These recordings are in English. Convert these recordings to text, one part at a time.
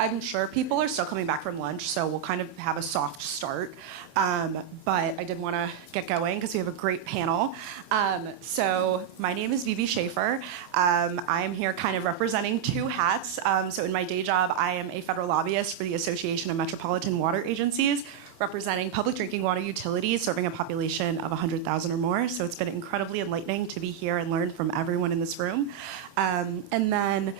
I'm sure people are still coming back from lunch, so we'll kind of have a soft start. But I did want to get going because we have a great panel. So my name is Bebe Schaefer. I am here kind of representing two hats. So in my day job, I am a federal lobbyist for the Association of Metropolitan Water Agencies, representing public drinking water utilities serving a population of 100,000 or more. So it's been incredibly enlightening to be here and learn from everyone in this room. And then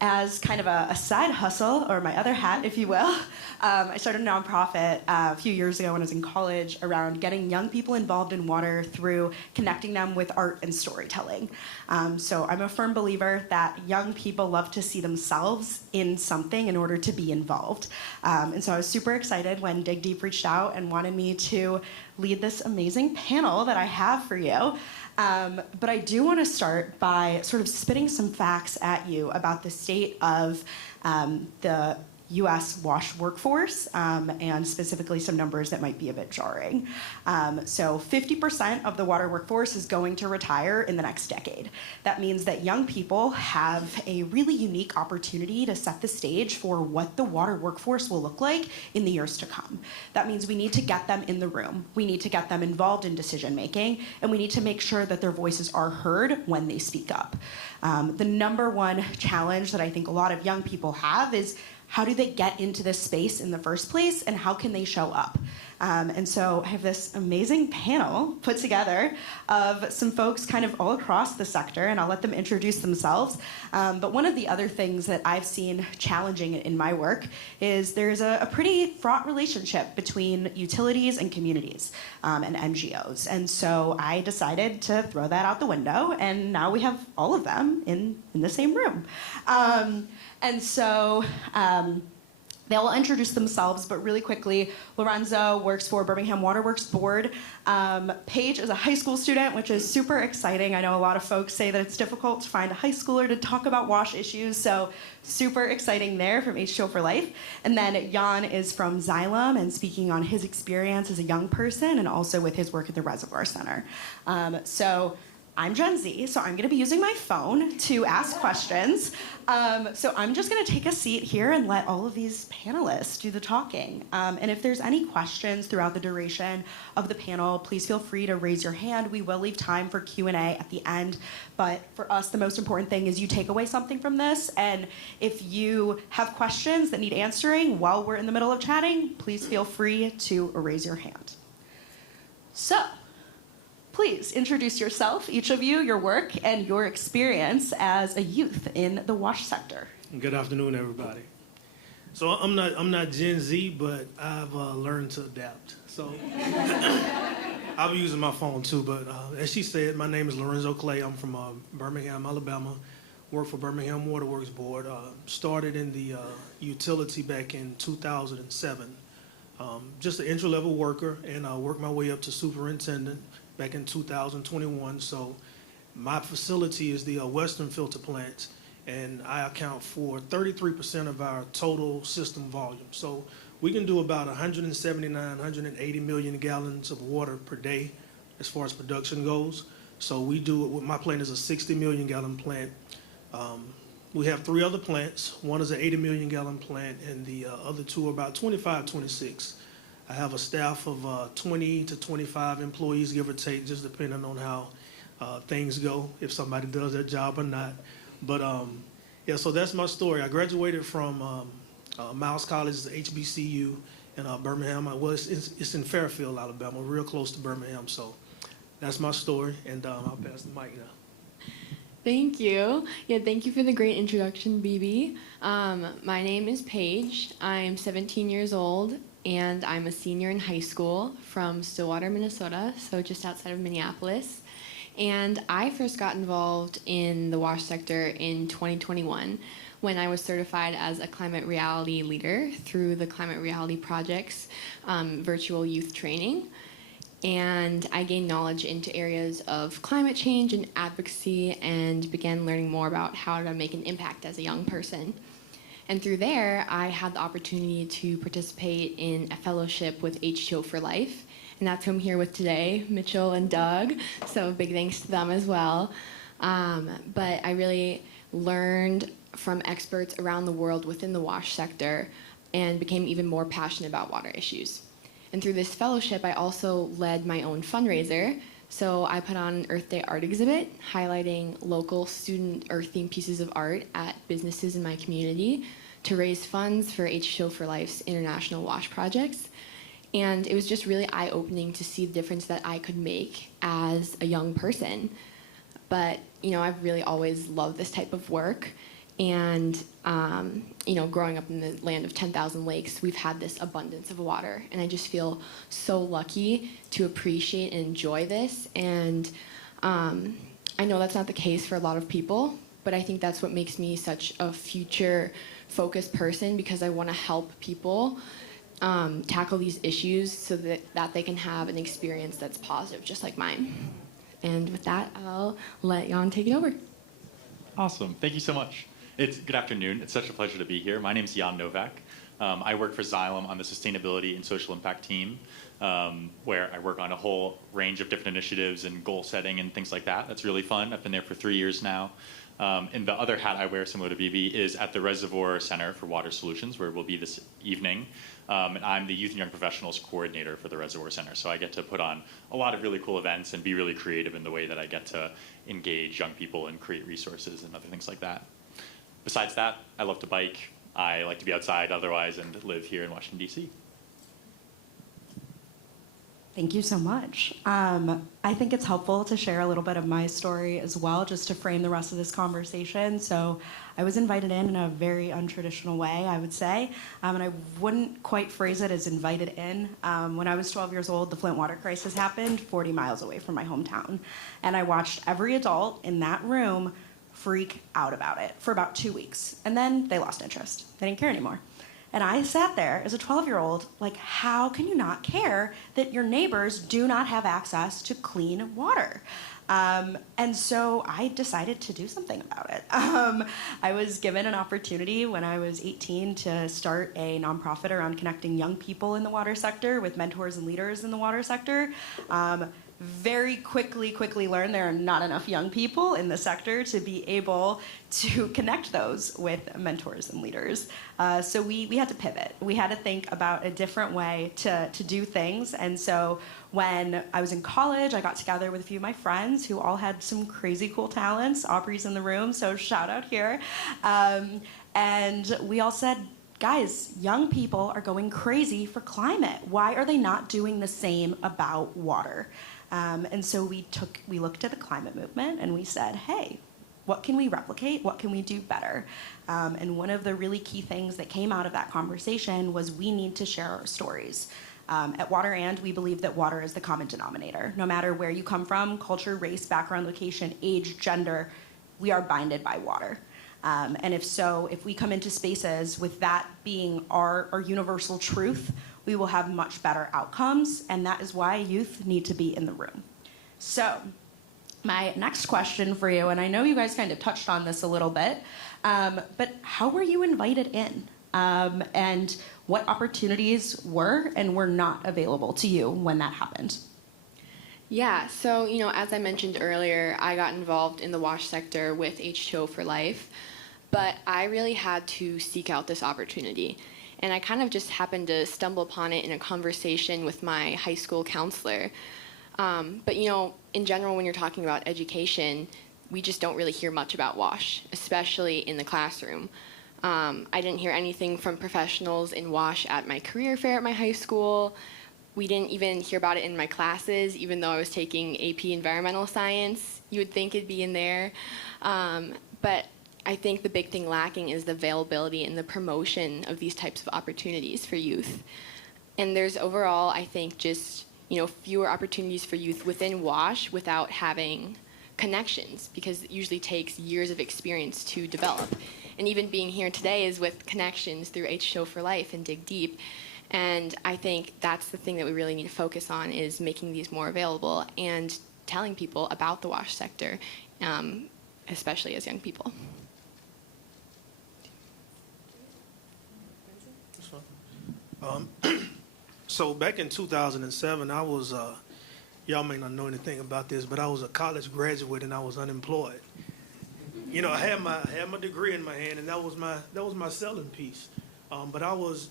as kind of a side hustle, or my other hat, if you will, I started a nonprofit a few years ago when I was in college around getting young people involved in water through connecting them with art and storytelling. So I'm a firm believer that young people love to see themselves in something in order to be involved. And so I was super excited when Dig Deep reached out and wanted me to lead this amazing panel that I have for you. But I do want to start by sort of spitting some facts at you about the state of the U.S. WASH workforce, and specifically some numbers that might be a bit jarring. So 50% of the water workforce is going to retire in the next decade. That means that young people have a really unique opportunity to set the stage for what the water workforce will look like in the years to come. That means we need to get them in the room. We need to get them involved in decision making, and we need to make sure that their voices are heard when they speak up. The number one challenge that I think a lot of young people have is, how do they get into this space in the first place, and how can they show up? And so I have this amazing panel put together of some folks kind of all across the sector, and I'll let them introduce themselves. But one of the other things that I've seen challenging in my work is there's a pretty fraught relationship between utilities and communities and NGOs. And so I decided to throw that out the window, and now we have all of them in the same room. And so they will introduce themselves, but really quickly, Lorenzo works for Birmingham Waterworks Board. Paige is a high school student, which is super exciting. I know a lot of folks say that it's difficult to find a high schooler to talk about WASH issues, so super exciting there from H2O for Life. And then Jan is from Xylem and speaking on his experience as a young person and also with his work at the Reservoir Center. So I'm Gen Z, so I'm going to be using my phone to ask questions. So I'm just going to take a seat here and let all of these panelists do the talking. And if there's any questions throughout the duration of the panel, please feel free to raise your hand. We will leave time for Q&A at the end. But for us, the most important thing is you take away something from this. And if you have questions that need answering while we're in the middle of chatting, please feel free to raise your hand. So please introduce yourself, each of you, your work, and your experience as a youth in the WASH sector. Good afternoon, everybody. So I'm not Gen Z, but I've learned to adapt. So I'll be using my phone too, but as she said, my name is Lorenzo Clay. I'm from Birmingham, Alabama. Work for Birmingham Waterworks Board. Started in the utility back in 2007. Just an entry-level worker, and I worked my way up to superintendent back in 2021. So my facility is the Western Filter Plant, and I account for 33% of our total system volume. So we can do about 179, 180 million gallons of water per day as far as production goes. So we do it, my plant is a 60 million gallon plant. We have 3 other plants. One is an 80 million gallon plant, and the other 2 are about 25, 26. I have a staff of 20 to 25 employees, give or take, just depending on how things go, if somebody does their job or not. But yeah, so that's my story. I graduated from Miles College, HBCU in Birmingham. Well, it's in Fairfield, Alabama, real close to Birmingham. So that's my story, and I'll pass the mic now. Thank you. Yeah, thank you for the great introduction, Bebe. My name is Paige. I'm 17 years old, and I'm a senior in high school from Stillwater, Minnesota, so just outside of Minneapolis. And I first got involved in the WASH sector in 2021 when I was certified as a climate reality leader through the Climate Reality Project's virtual youth training. And I gained knowledge into areas of climate change and advocacy and began learning more about how to make an impact as a young person. And through there, I had the opportunity to participate in a fellowship with H2O for Life. And that's who I'm here with today, Mitchell and Doug. So big thanks to them as well. But I really learned from experts around the world within the WASH sector and became even more passionate about water issues. And through this fellowship, I also led my own fundraiser. So I put on an Earth Day art exhibit highlighting local student Earth-themed pieces of art at businesses in my community to raise funds for H2O for Life's international WASH projects. And it was just really eye-opening to see the difference that I could make as a young person. But, I've really always loved this type of work. And, growing up in the land of 10,000 lakes, we've had this abundance of water. And I just feel so lucky to appreciate and enjoy this. And I know that's not the case for a lot of people, but I think that's what makes me such a future-focused person, because I want to help people tackle these issues so that they can have an experience that's positive, just like mine. And with that, I'll let Jan take it over. Awesome. Thank you so much. Good afternoon. It's such a pleasure to be here. My name is Jan Nowak. I work for Xylem on the Sustainability and Social Impact team, where I work on a whole range of different initiatives and goal setting and things like that. That's really fun. I've been there for 3 years now. And the other hat I wear, similar to Bebe, is at the Reservoir Center for Water Solutions, where we'll be this evening. And I'm the Youth and Young Professionals Coordinator for the Reservoir Center. So I get to put on a lot of really cool events and be really creative in the way that I get to engage young people and create resources and other things like that. Besides that, I love to bike. I like to be outside otherwise and live here in Washington, D.C. Thank you so much. I think it's helpful to share a little bit of my story as well, just to frame the rest of this conversation. So I was invited in a very untraditional way, I would say, and I wouldn't quite phrase it as invited in. When I was 12 years old, the Flint water crisis happened 40 miles away from my hometown, and I watched every adult in that room freak out about it for about 2 weeks, and then they lost interest. They didn't care anymore. And I sat there as a 12-year-old, like, how can you not care that your neighbors do not have access to clean water? And so I decided to do something about it. I was given an opportunity when I was 18 to start a nonprofit around connecting young people in the water sector with mentors and leaders in the water sector. Very quickly learned there are not enough young people in the sector to be able to connect those with mentors and leaders. So we had to pivot. We had to think about a different way to do things. And so when I was in college, I got together with a few of my friends who all had some crazy cool talents. Aubrey's in the room, so shout out here. And we all said, guys, young people are going crazy for climate. Why are they not doing the same about water? And so we looked at the climate movement and we said, hey, what can we replicate? What can we do better? And one of the really key things that came out of that conversation was we need to share our stories. At Water And, we believe that water is the common denominator. No matter where you come from, culture, race, background, location, age, gender, we are binded by water. And if we come into spaces with that being our universal truth, we will have much better outcomes, and that is why youth need to be in the room. So my next question for you, and I know you guys kind of touched on this a little bit, but how were you invited in? And what opportunities were and were not available to you when that happened? Yeah, so, as I mentioned earlier, I got involved in the WASH sector with H2O for Life, but I really had to seek out this opportunity. And I kind of just happened to stumble upon it in a conversation with my high school counselor. But, in general, when you're talking about education, we just don't really hear much about WASH, especially in the classroom. I didn't hear anything from professionals in WASH at my career fair at my high school. We didn't even hear about it in my classes, even though I was taking AP Environmental Science. You would think it'd be in there. But I think the big thing lacking is the availability and the promotion of these types of opportunities for youth. And there's overall, I think, just fewer opportunities for youth within WASH without having connections, because it usually takes years of experience to develop. And even being here today is with connections through H2O for Life and Dig Deep. And I think that's the thing that we really need to focus on, is making these more available and telling people about the WASH sector, especially as young people. So back in 2007, I was, y'all may not know anything about this, but I was a college graduate and I was unemployed. I had my degree in my hand, and that was my selling piece. But I was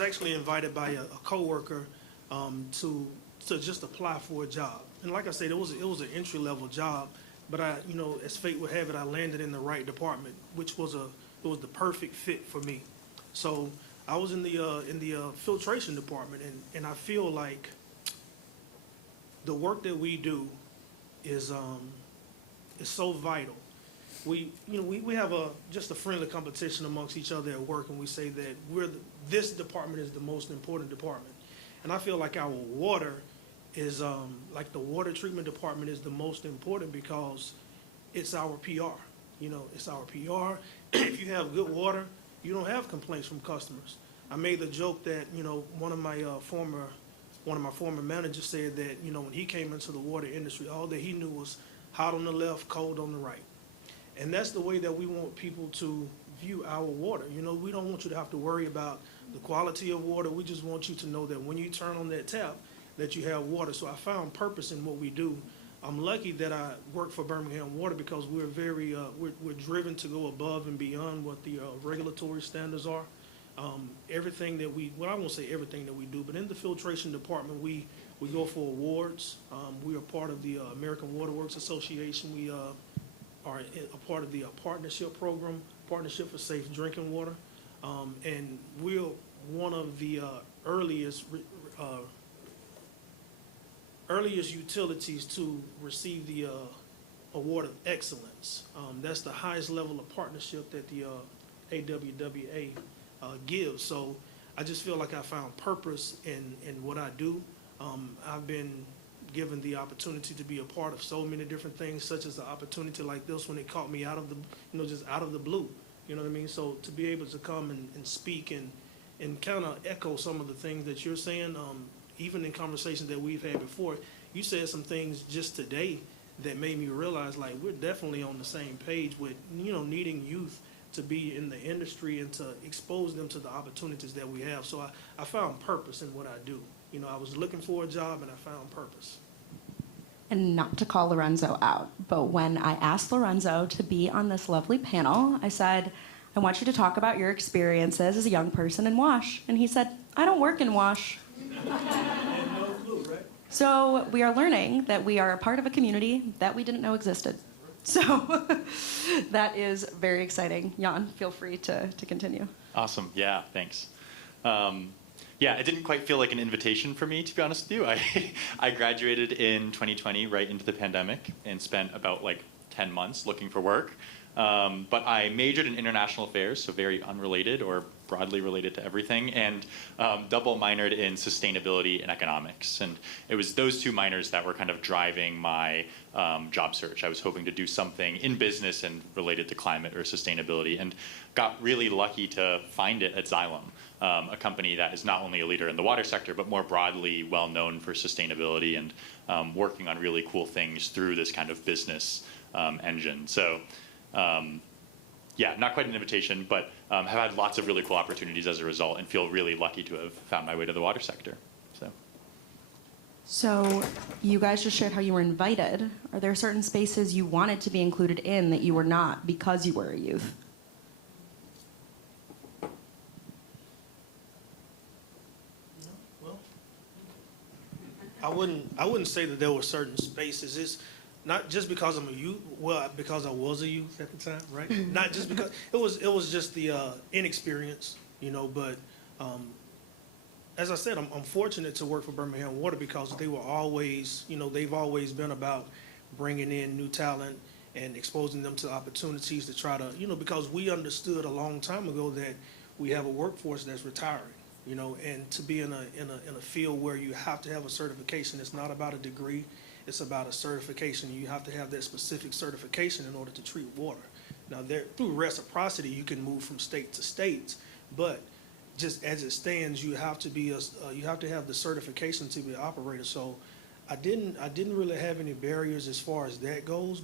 actually invited by a coworker to just apply for a job. And like I said, it was an entry level job. But as fate would have it, I landed in the right department, which was the perfect fit for me. So I was in the filtration department, and I feel like the work that we do is so vital. We have just a friendly competition amongst each other at work, and we say that this department is the most important department. And I feel like our water is like the water treatment department is the most important because it's our PR. It's our PR. If you have good water, you don't have complaints from customers. I made the joke that one of my former managers said that when he came into the water industry, all that he knew was hot on the left, cold on the right. And that's the way that we want people to view our water. We don't want you to have to worry about the quality of water. We just want you to know that when you turn on that tap, that you have water. So I found purpose in what we do. I'm lucky that I work for Birmingham Water because we're very we're driven to go above and beyond what the regulatory standards are. Everything that I won't say everything that we do, but in the filtration department, we go for awards. We are part of the American Water Works Association. We are a part of the partnership program, Partnership for Safe Drinking Water, and we're one of the earliest utilities to receive the award of excellence. That's the highest level of partnership that the AWWA gives. So I just feel like I found purpose in what I do. I've been given the opportunity to be a part of so many different things, such as the opportunity like this when it caught me out of the, just out of the blue. You know what I mean? So to be able to come and speak and kind of echo some of the things that you're saying, even in conversations that we've had before, you said some things just today that made me realize like we're definitely on the same page with, needing youth to be in the industry and to expose them to the opportunities that we have. So I found purpose in what I do. I was looking for a job and I found purpose. And not to call Lorenzo out, but when I asked Lorenzo to be on this lovely panel, I said, I want you to talk about your experiences as a young person in WASH. And he said, I don't work in WASH. No clue, right? So we are learning that we are a part of a community that we didn't know existed. So that is very exciting. Jan, feel free to continue. Awesome. Yeah, thanks. Yeah, it didn't quite feel like an invitation for me, to be honest with you. I graduated in 2020 right into the pandemic and spent about 10 months looking for work. But I majored in international affairs, so very unrelated or broadly related to everything, and double minored in sustainability and economics. And it was those two minors that were kind of driving my job search. I was hoping to do something in business and related to climate or sustainability, and got really lucky to find it at Xylem, a company that is not only a leader in the water sector, but more broadly well known for sustainability and working on really cool things through this kind of business engine. So. Yeah, not quite an invitation, but have had lots of really cool opportunities as a result and feel really lucky to have found my way to the water sector. So you guys just shared how you were invited. Are there certain spaces you wanted to be included in that you were not because you were a youth? Well, I wouldn't say that there were certain spaces. It's not just because I'm a youth. Well, because I was a youth at the time, right? Not just because it was just the inexperience, But as I said, I'm fortunate to work for Birmingham Water because they were always, they've always been about bringing in new talent and exposing them to opportunities to try to, because we understood a long time ago that we have a workforce that's retiring. And to be in a field where you have to have a certification, it's not about a degree. It's about a certification. You have to have that specific certification in order to treat water. Now, through reciprocity, you can move from state to state, but just as it stands, you have to have the certification to be an operator. So, I didn't really have any barriers as far as that goes.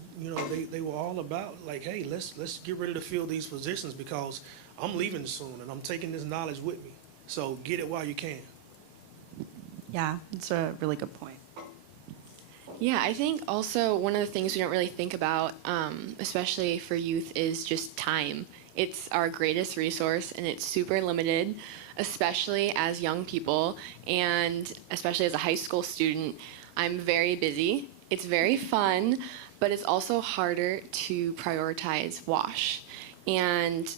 They were all about hey, let's get ready to fill these positions because I'm leaving soon and I'm taking this knowledge with me. So get it while you can. Yeah, it's a really good point. Yeah, I think also one of the things we don't really think about, especially for youth, is just time. It's our greatest resource, and it's super limited, especially as young people, and especially as a high school student. I'm very busy. It's very fun, but it's also harder to prioritize WASH. And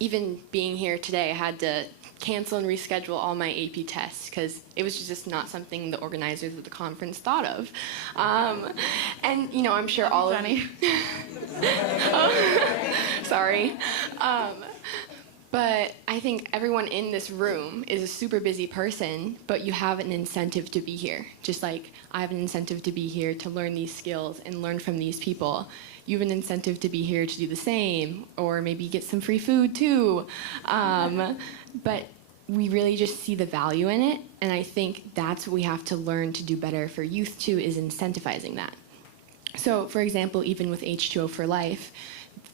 even being here today, I had to cancel and reschedule all my AP tests because it was just not something the organizers of the conference thought of. And, you know, I'm sure all of you... Sorry. But I think everyone in this room is a super busy person, but you have an incentive to be here. Just like I have an incentive to be here to learn these skills and learn from these people. You have an incentive to be here to do the same, or maybe get some free food too. But we really just see the value in it, and I think that's what we have to learn to do better for youth too, is incentivizing that. So, for example, even with H2O for Life,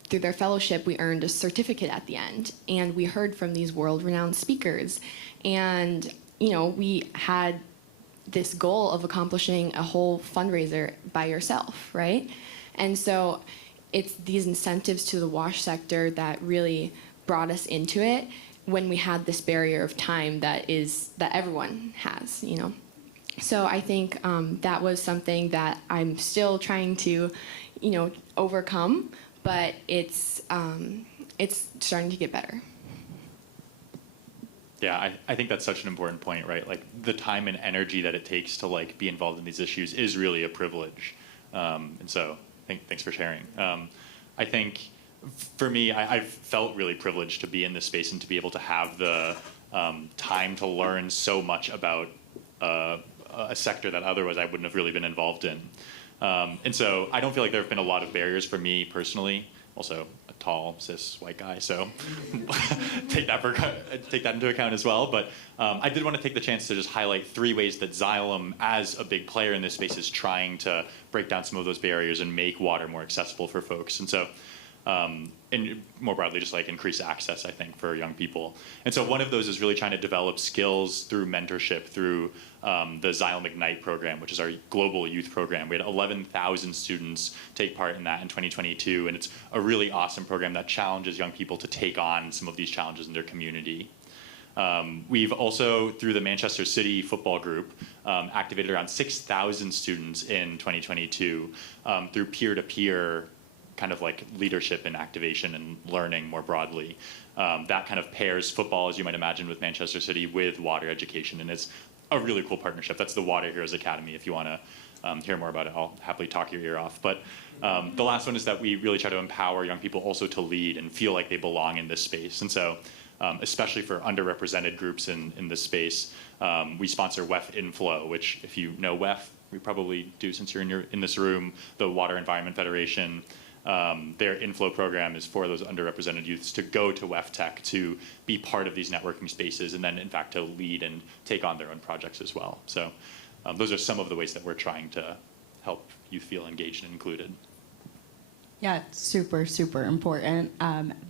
through their fellowship, we earned a certificate at the end, and we heard from these world-renowned speakers. And, you know, we had this goal of accomplishing a whole fundraiser by yourself, right? And so it's these incentives to the WASH sector that really brought us into it when we had this barrier of time that everyone has, you know. So I think that was something that I'm still trying to, you know, overcome, but it's starting to get better. Yeah, I think that's such an important point, right? Like the time and energy that it takes to like be involved in these issues is really a privilege, and so thanks for sharing. I think for me, I've felt really privileged to be in this space and to be able to have the time to learn so much about a sector that otherwise I wouldn't have really been involved in. And so I don't feel like there have been a lot of barriers for me personally. Also a tall, cis, white guy, so take that into account as well. But I did want to take the chance to just highlight 3 ways that Xylem, as a big player in this space, is trying to break down some of those barriers and make water more accessible for folks. And so, and more broadly, just like increase access, I think, for young people. And so one of those is really trying to develop skills through mentorship, through the Xylem Ignite program, which is our global youth program. We had 11,000 students take part in that in 2022, and it's a really awesome program that challenges young people to take on some of these challenges in their community. We've also, through the Manchester City football group, activated around 6,000 students in 2022 through peer-to-peer kind of like leadership and activation and learning more broadly. That kind of pairs football, as you might imagine, with Manchester City with water education, and it's a really cool partnership. That's the Water Heroes Academy. If you want to hear more about it, I'll happily talk your ear off. But the last one is that we really try to empower young people also to lead and feel like they belong in this space. And so, especially for underrepresented groups in this space, we sponsor WEF Inflow, which if you know WEF, we probably do since you're in this room, the Water Environment Federation. Their inflow program is for those underrepresented youths to go to WEF Tech to be part of these networking spaces and then, in fact, to lead and take on their own projects as well. So those are some of the ways that we're trying to help youth feel engaged and included. Yeah, it's super, super important.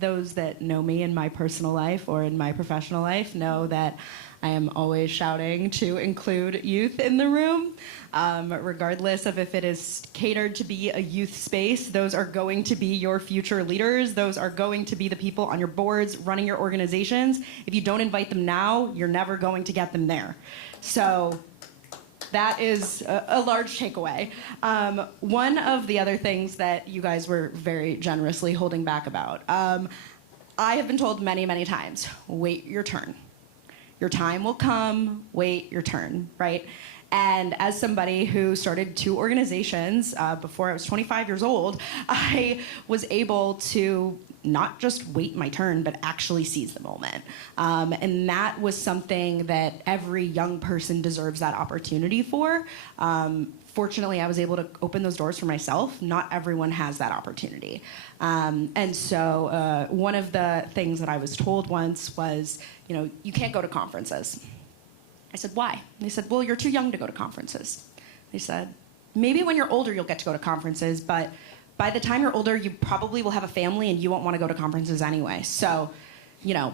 Those that know me in my personal life or in my professional life know that I am always shouting to include youth in the room, regardless of if it is catered to be a youth space. Those are going to be your future leaders. Those are going to be the people on your boards running your organizations. If you don't invite them now, you're never going to get them there. So that is a large takeaway. One of the other things that you guys were very generously holding back about, I have been told many, many times, wait your turn. Your time will come, wait your turn, right? And as somebody who started 2 organizations before I was 25 years old, I was able to not just wait my turn, but actually seize the moment. And that was something that every young person deserves that opportunity for. Fortunately, I was able to open those doors for myself. Not everyone has that opportunity. And so one of the things that I was told once was, you know, you can't go to conferences. I said, why? And they said, well, you're too young to go to conferences. They said, maybe when you're older, you'll get to go to conferences, but by the time you're older, you probably will have a family and you won't want to go to conferences anyway. So, you know,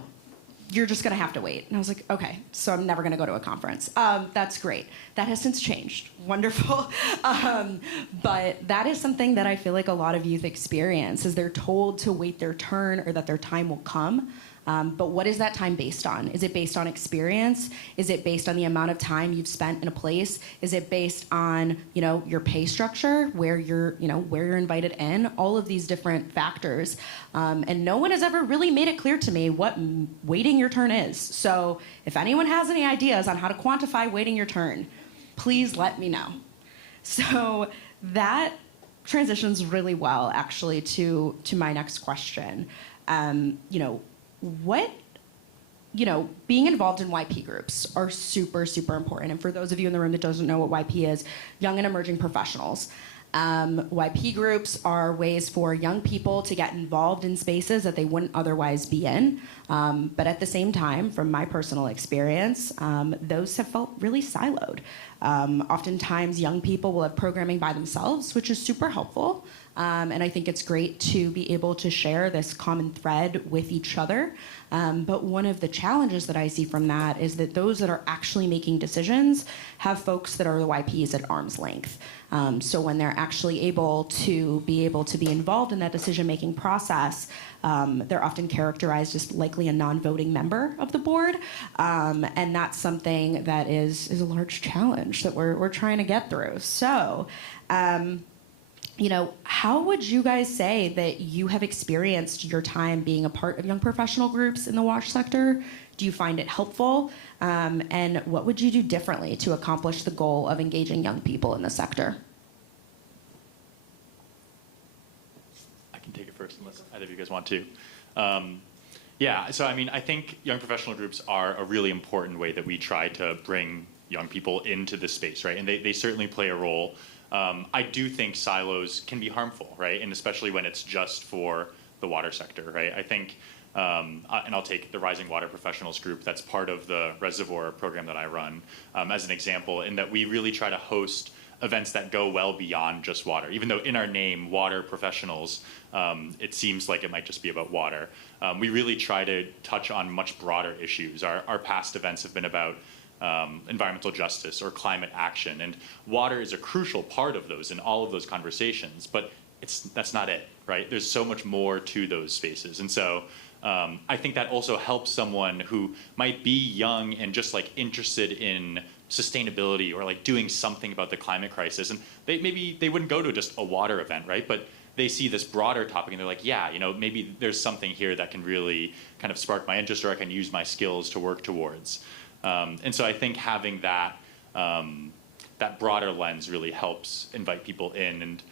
you're just going to have to wait. And I was like, okay, so I'm never going to go to a conference. That's great. That has since changed. Wonderful. But that is something that I feel like a lot of youth experience, is they're told to wait their turn or that their time will come. But what is that time based on? Is it based on experience? Is it based on the amount of time you've spent in a place? Is it based on, your pay structure, where you're invited in? All of these different factors. And no one has ever really made it clear to me what waiting your turn is. So if anyone has any ideas on how to quantify waiting your turn, please let me know. So that transitions really well, actually, to my next question. Being involved in YP groups are super, super important. And for those of you in the room that doesn't know what YP is, Young and Emerging Professionals. YP groups are ways for young people to get involved in spaces that they wouldn't otherwise be in. But at the same time, from my personal experience, those have felt really siloed. Oftentimes, young people will have programming by themselves, which is super helpful. And I think it's great to be able to share this common thread with each other. But one of the challenges that I see from that is that those that are actually making decisions have folks that are the YPs at arm's length. So when they're actually able to be involved in that decision-making process, they're often characterized as likely a non-voting member of the board. And that's something that is a large challenge that we're trying to get through. So, how would you guys say that you have experienced your time being a part of young professional groups in the WASH sector? Do you find it helpful? And what would you do differently to accomplish the goal of engaging young people in the sector? I can take it first unless either of you guys want to. I think young professional groups are a really important way that we try to bring young people into this space, right? And they certainly play a role. I do think silos can be harmful, right? And especially when it's just for the water sector, right? I think, and I'll take the Rising Water Professionals group that's part of the Reservoir program that I run as an example, in that we really try to host events that go well beyond just water. Even though in our name, Water Professionals, it seems like it might just be about water. We really try to touch on much broader issues. Our past events have been about environmental justice or climate action, and water is a crucial part of those in all of those conversations, but that's not it, right? There's so much more to those spaces. And so I think that also helps someone who might be young and just interested in sustainability or doing something about the climate crisis, and maybe they wouldn't go to just a water event, right? But they see this broader topic and they're like, yeah, maybe there's something here that can really kind of spark my interest, or I can use my skills to work towards. And so I think having that broader lens really helps invite people in. And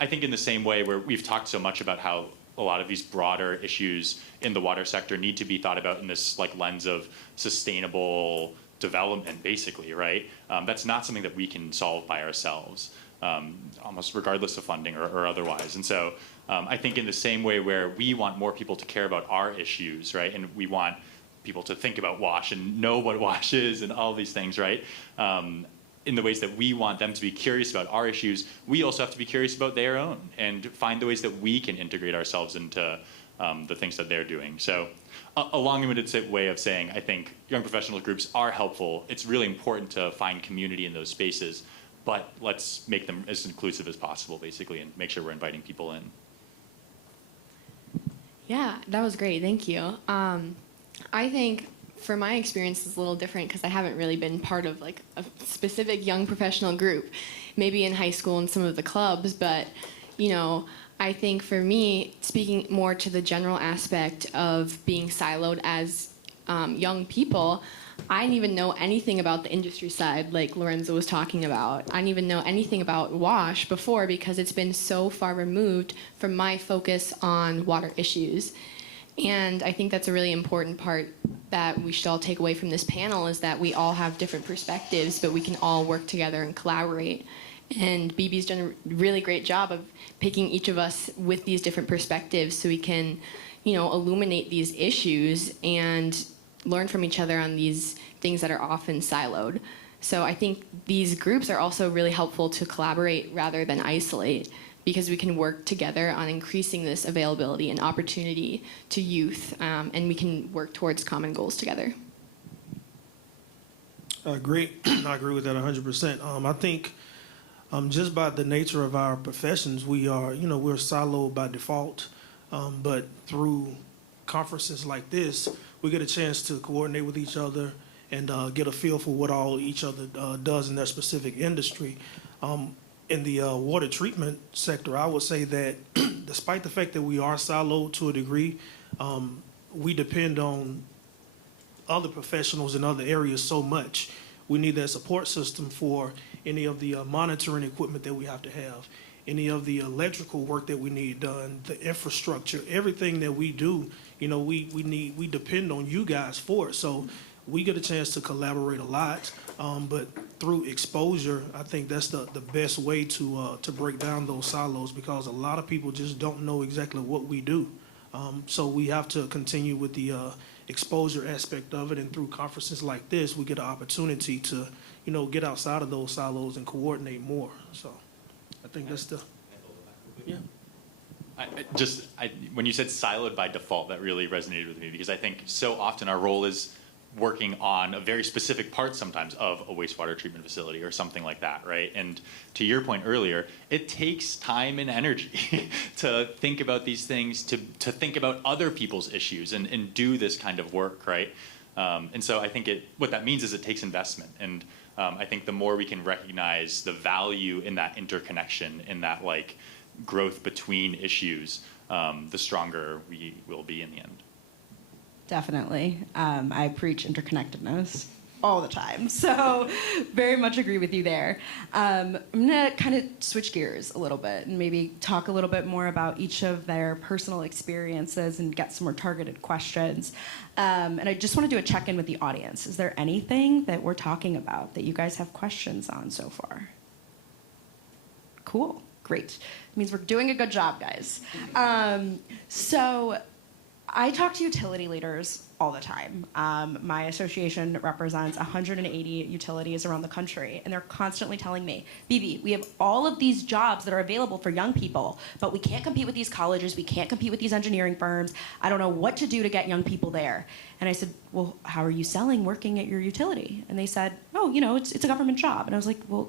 I think in the same way where we've talked so much about how a lot of these broader issues in the water sector need to be thought about in this lens of sustainable development, basically, right? That's not something that we can solve by ourselves, almost regardless of funding or otherwise. And so I think in the same way where we want more people to care about our issues, right? And we want people to think about WASH and know what WASH is and all these things, right? In the ways that we want them to be curious about our issues, we also have to be curious about their own and find the ways that we can integrate ourselves into the things that they're doing. So a long-winded way of saying, I think young professional groups are helpful. It's really important to find community in those spaces, but let's make them as inclusive as possible, basically, and make sure we're inviting people in. Yeah, that was great. Thank you. I think for my experience it's a little different because I haven't really been part of a specific young professional group, maybe in high school and some of the clubs, but I think for me, speaking more to the general aspect of being siloed as young people, I didn't even know anything about the industry side like Lorenzo was talking about. I didn't even know anything about WASH before because it's been so far removed from my focus on water issues. And I think that's a really important part that we should all take away from this panel, is that we all have different perspectives, but we can all work together and collaborate. And Bebe's done a really great job of picking each of us with these different perspectives so we can, illuminate these issues and learn from each other on these things that are often siloed. So I think these groups are also really helpful to collaborate rather than isolate, because we can work together on increasing this availability and opportunity to youth, and we can work towards common goals together. I agree. I agree with that 100%. I think just by the nature of our professions, we're siloed by default. But through conferences like this, we get a chance to coordinate with each other and get a feel for what all each other does in their specific industry. In the water treatment sector, I would say that despite the fact that we are siloed to a degree, we depend on other professionals in other areas so much. We need that support system for any of the monitoring equipment that we have to have, any of the electrical work that we need done, the infrastructure, everything that we do. We depend on you guys for it. So we get a chance to collaborate a lot, but through exposure, I think that's the best way to break down those silos, because a lot of people just don't know exactly what we do. So we have to continue with the exposure aspect of it, and through conferences like this, we get an opportunity to, get outside of those silos and coordinate more. So I think that's yeah. When you said siloed by default, that really resonated with me, because I think so often our role is working on a very specific part sometimes of a wastewater treatment facility or something like that, right? And to your point earlier, it takes time and energy to think about these things, to think about other people's issues and do this kind of work, right? And so I think what that means is it takes investment. And I think the more we can recognize the value in that interconnection, in that growth between issues, the stronger we will be in the end. Definitely. I preach interconnectedness all the time, so very much agree with you there. I'm going to kind of switch gears a little bit and maybe talk a little bit more about each of their personal experiences and get some more targeted questions. And I just want to do a check-in with the audience. Is there anything that we're talking about that you guys have questions on so far? Cool. Great. It means we're doing a good job, guys. So I talk to utility leaders all the time. My association represents 180 utilities around the country, and they're constantly telling me, Bebe, we have all of these jobs that are available for young people, but we can't compete with these colleges, we can't compete with these engineering firms. I don't know what to do to get young people there. And I said, well, how are you selling working at your utility? And they said, oh, it's a government job. And I was like, well,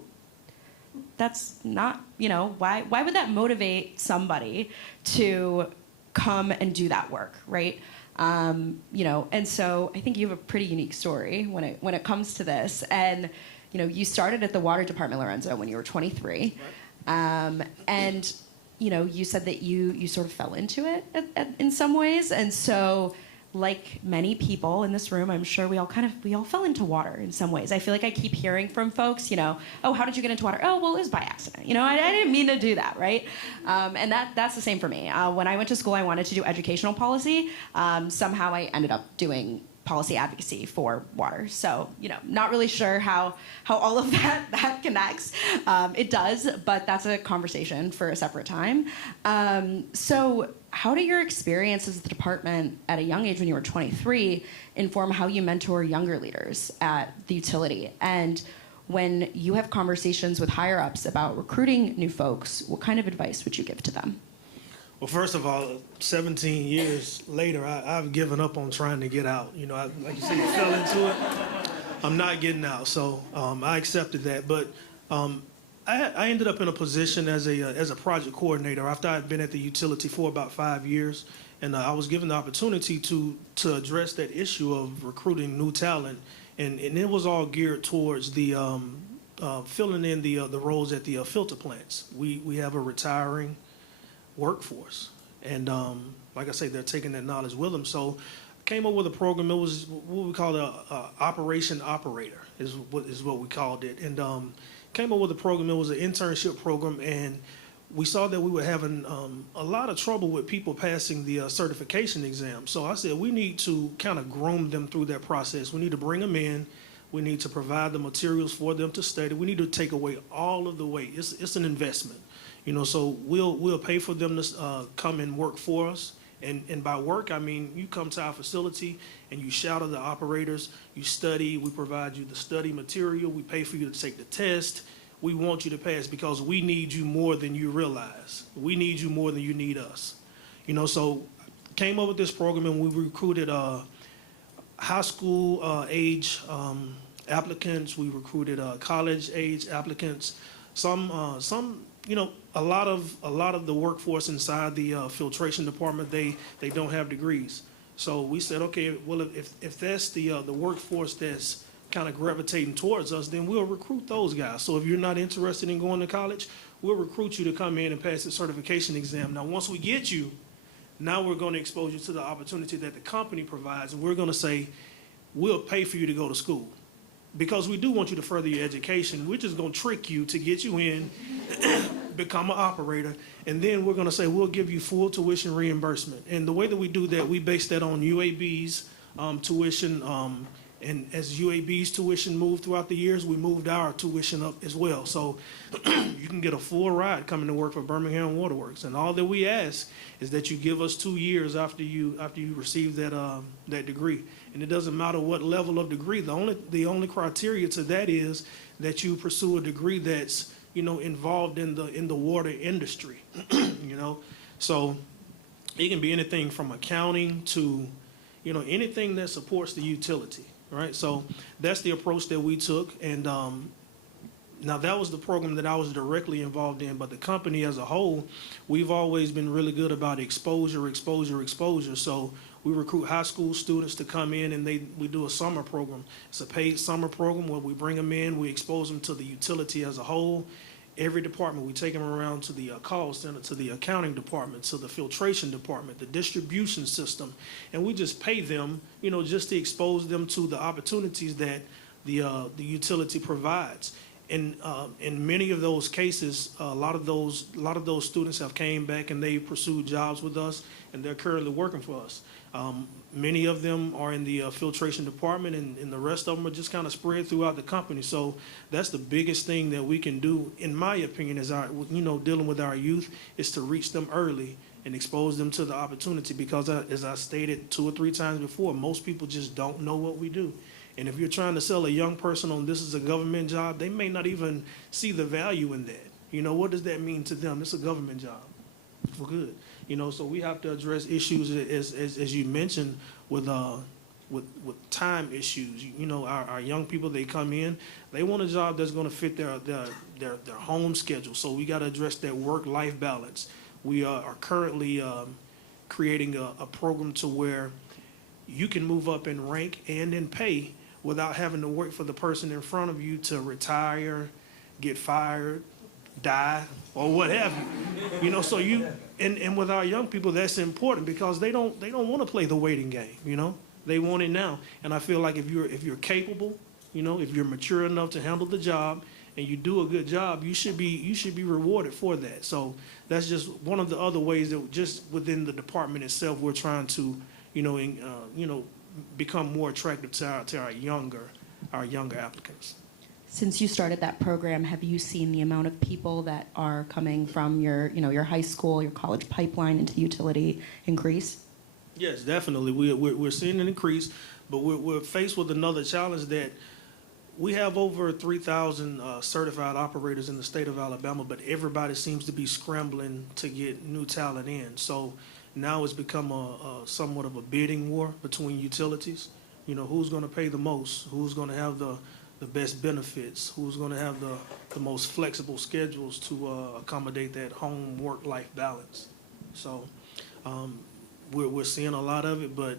that's not, why would that motivate somebody to come and do that work, right? And so I think you have a pretty unique story when it comes to this. And you started at the water department, Lorenzo, when you were 23, right. And you said that you sort of fell into it in some ways. And so, like many people in this room, I'm sure we all fell into water in some ways. I feel like I keep hearing from folks, oh, how did you get into water? Oh, well, it was by accident. I didn't mean to do that, right? And that's the same for me. When I went to school, I wanted to do educational policy. Somehow I ended up doing policy advocacy for water. So, not really sure how all of that connects. It does, but that's a conversation for a separate time. So how do your experiences at the department at a young age when you were 23 inform how you mentor younger leaders at the utility? And when you have conversations with higher-ups about recruiting new folks, what kind of advice would you give to them? Well, first of all, 17 years later, I've given up on trying to get out. Like you said, you fell into it. I'm not getting out, so I accepted that. But I ended up in a position as a project coordinator after I'd been at the utility for about 5 years, and I was given the opportunity to address that issue of recruiting new talent, and it was all geared towards the filling in the roles at the filter plants. We have a retiring workforce, and like I say, they're taking that knowledge with them. So I came up with a program. It was what we call a operation operator is what we called it, and came up with a program. It was an internship program, and we saw that we were having a lot of trouble with people passing the certification exam. So I said, we need to kind of groom them through that process. We need to bring them in. We need to provide the materials for them to study. We need to take away all of the weight. It's an investment. So we'll pay for them to come and work for us. And by work, I mean you come to our facility and you shadow the operators, you study, we provide you the study material, we pay for you to take the test, we want you to pass because we need you more than you realize. We need you more than you need us. So came up with this program, and we recruited high school age applicants. We recruited college age applicants. Some, a lot of the workforce inside the filtration department, they don't have degrees. So we said, okay, well, if that's the workforce that's kind of gravitating towards us, then we'll recruit those guys. So if you're not interested in going to college, we'll recruit you to come in and pass the certification exam. Now, once we get you, now we're going to expose you to the opportunity that the company provides, and we're going to say, we'll pay for you to go to school. Because we do want you to further your education. We're just going to trick you to get you in, become an operator, and then we're going to say, we'll give you full tuition reimbursement. And the way that we do that, we base that on UAB's tuition, and as UAB's tuition moved throughout the years, we moved our tuition up as well. So you can get a full ride coming to work for Birmingham Waterworks. And all that we ask is that you give us 2 years after you receive that degree. And it doesn't matter what level of degree. The only criteria to that is that you pursue a degree that's involved in the water industry. So it can be anything from accounting to anything that supports the utility. Right, so that's the approach that we took, and now that was the program that I was directly involved in, but the company as a whole, we've always been really good about exposure. So we recruit high school students to come in, and we do a summer program. It's a paid summer program where we bring them in, we expose them to the utility as a whole. Every department, we take them around to the call center, to the accounting department, to the filtration department, the distribution system, and we just pay them, just to expose them to the opportunities that the utility provides. And in many of those cases, a lot of those students have came back and they pursued jobs with us, and they're currently working for us. Many of them are in the filtration department, and the rest of them are just kind of spread throughout the company. So that's the biggest thing that we can do, in my opinion, as dealing with our youth, is to reach them early and expose them to the opportunity. Because as I stated 2 or 3 times before, most people just don't know what we do. And if you're trying to sell a young person on this is a government job, they may not even see the value in that. What does that mean to them? It's a government job. For good. So we have to address issues as you mentioned with time issues. Our young people, they come in, they want a job that's going to fit their home schedule. So we got to address that work-life balance. We are currently creating a program to where you can move up in rank and in pay without having to wait for the person in front of you to retire, get fired, die, or what have you. So and with our young people, that's important because they don't want to play the waiting game. They want it now. And I feel like if you're capable, if you're mature enough to handle the job and you do a good job, you should be rewarded for that. So that's just one of the other ways that just within the department itself, we're trying to become more attractive to our younger applicants. Since you started that program, have you seen the amount of people that are coming from your high school, your college pipeline into utility increase? Yes, definitely. We're seeing an increase, but we're faced with another challenge that we have over 3,000 certified operators in the state of Alabama, but everybody seems to be scrambling to get new talent in. So now it's become a somewhat of a bidding war between utilities. Who's going to pay the most? Who's going to have the best benefits, who's going to have the most flexible schedules to accommodate that home work-life balance. So we're seeing a lot of it, but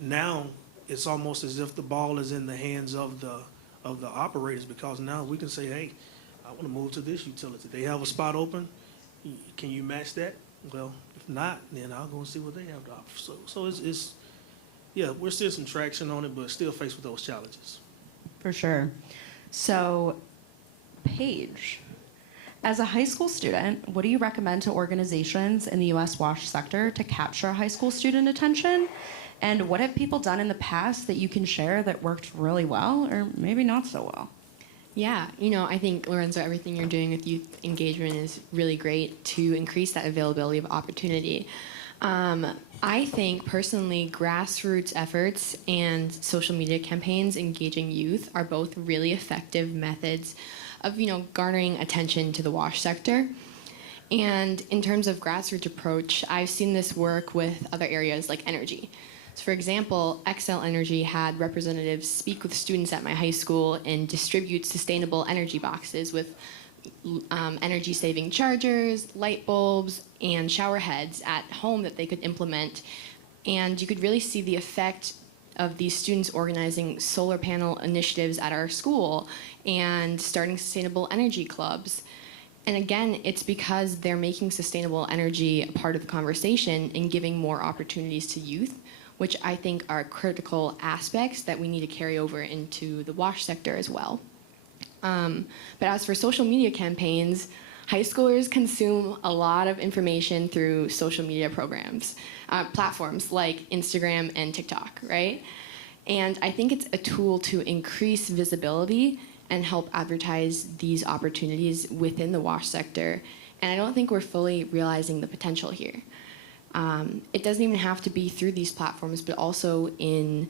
now it's almost as if the ball is in the hands of the operators, because now we can say, hey, I want to move to this utility. They have a spot open. Can you match that? Well, if not, then I'll go and see what they have to offer. So it's we're still some traction on it, but still faced with those challenges. For sure. So, Paige, as a high school student, what do you recommend to organizations in the U.S. WASH sector to capture high school student attention? And what have people done in the past that you can share that worked really well or maybe not so well? Yeah, I think, Lorenzo, everything you're doing with youth engagement is really great to increase that availability of opportunity. I think, personally, grassroots efforts and social media campaigns engaging youth are both really effective methods of garnering attention to the wash sector. And in terms of grassroots approach, I've seen this work with other areas like energy. So for example, Xcel Energy had representatives speak with students at my high school and distribute sustainable energy boxes with energy-saving chargers, light bulbs, and shower heads at home that they could implement. And you could really see the effect of these students organizing solar panel initiatives at our school and starting sustainable energy clubs. And again, it's because they're making sustainable energy a part of the conversation and giving more opportunities to youth, which I think are critical aspects that we need to carry over into the wash sector as well. But as for social media campaigns, high schoolers consume a lot of information through social media platforms like Instagram and TikTok, right? And I think it's a tool to increase visibility and help advertise these opportunities within the wash sector. And I don't think we're fully realizing the potential here. It doesn't even have to be through these platforms, but also in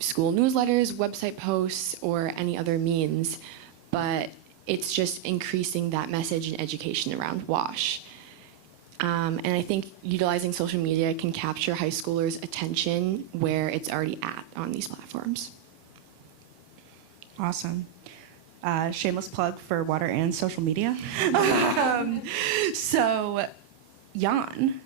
school newsletters, website posts, or any other means. But it's just increasing that message and education around WASH. And I think utilizing social media can capture high schoolers' attention where it's already at on these platforms. Awesome. Shameless plug for water and social media. So, Jan,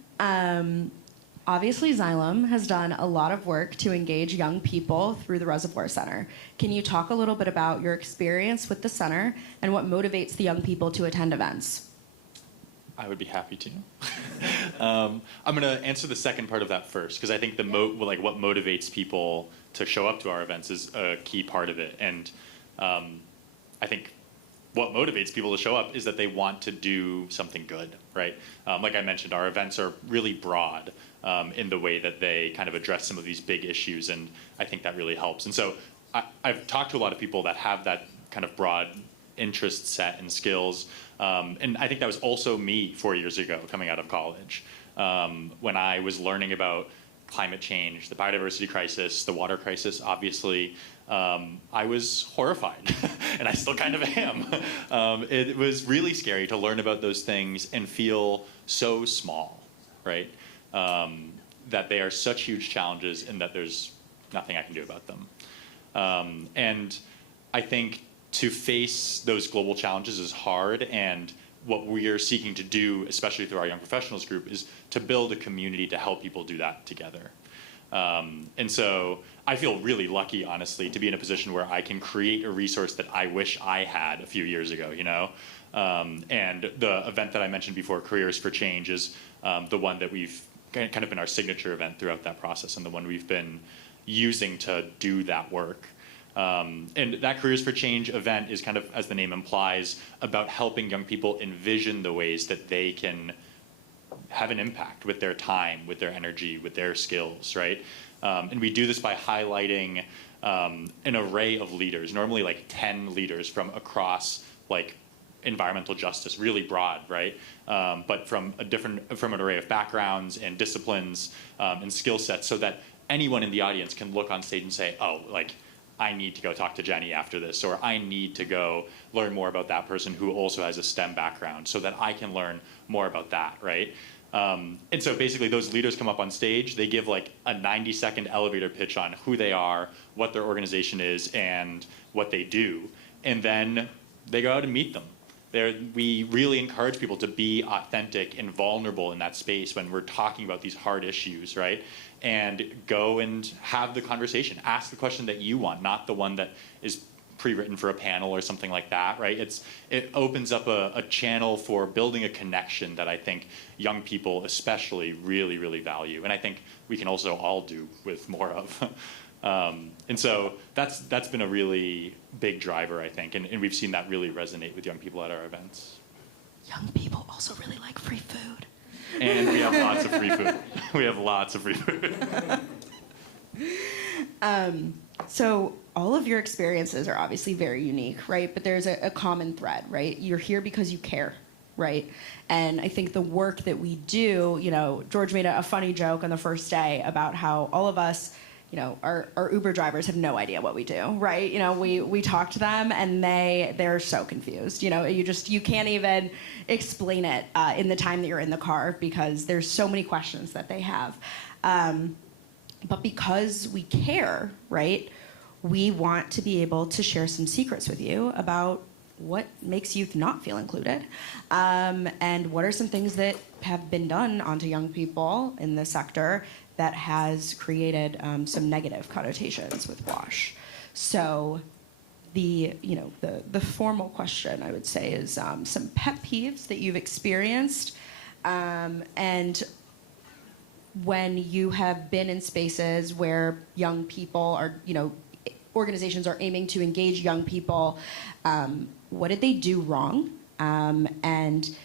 obviously Xylem has done a lot of work to engage young people through the Reservoir Center. Can you talk a little bit about your experience with the center and what motivates the young people to attend events? I would be happy to. I'm going to answer the second part of that first, because I think what motivates people to show up to our events is a key part of it. And I think what motivates people to show up is that they want to do something good, right? Like I mentioned, our events are really broad in the way that they kind of address some of these big issues, and I think that really helps. And so I've talked to a lot of people that have that kind of broad interest set and skills, and I think that was also me 4 years ago coming out of college, when I was learning about climate change, the biodiversity crisis, the water crisis, obviously. I was horrified, and I still kind of am. It was really scary to learn about those things and feel so small, right? That they are such huge challenges and that there's nothing I can do about them. And I think to face those global challenges is hard, and what we are seeking to do, especially through our Young Professionals group, is to build a community to help people do that together. And so I feel really lucky, honestly, to be in a position where I can create a resource that I wish I had a few years ago, And the event that I mentioned before, Careers for Change, is the one that we've kind of been our signature event throughout that process, and the one we've been using to do that work. And that Careers for Change event is kind of, as the name implies, about helping young people envision the ways that they can have an impact with their time, with their energy, with their skills, right? And we do this by highlighting an array of leaders, normally like 10 leaders from across like environmental justice, really broad, right? But from an array of backgrounds and disciplines and skill sets, so that anyone in the audience can look on stage and say, oh, like, I need to go talk to Jenny after this, or I need to go learn more about that person who also has a STEM background, so that I can learn more about that, right? And so basically those leaders come up on stage, they give like a 90-second elevator pitch on who they are, what their organization is, and what they do, and then they go out and meet them. We really encourage people to be authentic and vulnerable in that space when we're talking about these hard issues, right? And go and have the conversation. Ask the question that you want, not the one that is pre-written for a panel or something like that, right? It opens up a channel for building a connection that I think young people especially really, really value. And I think we can also all do with more of. And so that's been a really big driver, I think, and we've seen that really resonate with young people at our events. Young people also really like free food. And we have lots of free food. We have lots of free food. So all of your experiences are obviously very unique, right? But there's a common thread, right? You're here because you care, right? And I think the work that we do, George made a funny joke on the first day about how all of us our Uber drivers have no idea what we do, right? We talk to them and they're so confused. You can't even explain it in the time that you're in the car because there's so many questions that they have. But because we care, right, we want to be able to share some secrets with you about what makes youth not feel included, and what are some things that have been done onto young people in the sector that has created some negative connotations with WASH. So the formal question, I would say, is some pet peeves that you've experienced, and when you have been in spaces where young people are, organizations are aiming to engage young people, what did they do wrong? And